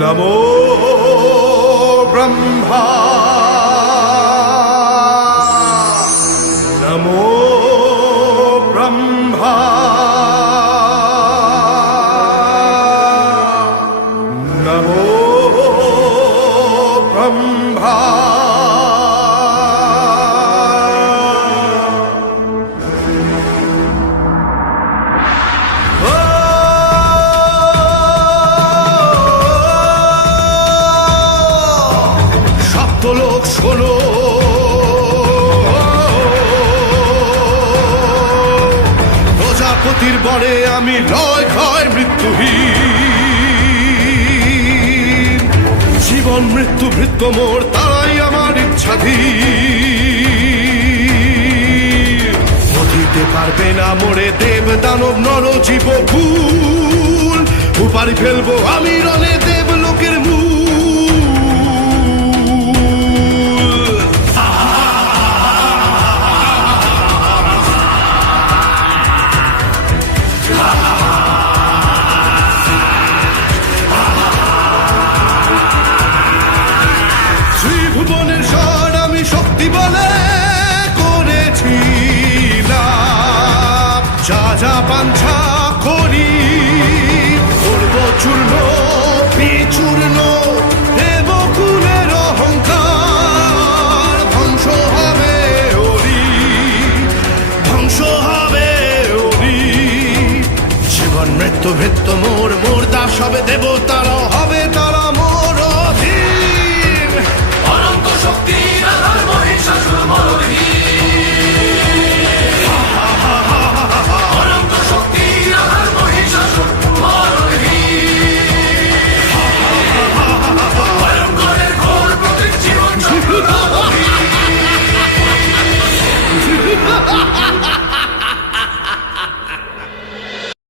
নমো ব্রহ্মা নমো ব্রহ্মা নমো ব্রহ্মা লোক শোনো, প্রজাপতির বরে আমি লয় ক্ষয় মৃত্যুহীন, জীবন মৃত্যু ভৃত্য মোর তারাই আমার ইচ্ছাধীন। হতে পারবে না মোরে দেব দানব নর জীব ভুল, উপারি ফেলবো আমি রণে দেব লোকের মূল। ত্রিভুবনের স্বর আমি শক্তি বলে করেছি না, যা যা বাঞ্ছা করি করব চূর্ণ বিচূর্ণ। দেবকুলের অহংকার ধ্বংস হবে ওরি, ধ্বংস হবে ওরি। জীবন মৃত্যু ভৃত্য মোর, মোর দাস হবে দেবতারা, হবে তারা মোর অধীন। অনন্ত শক্তির আধার মহিষাসুর মরণী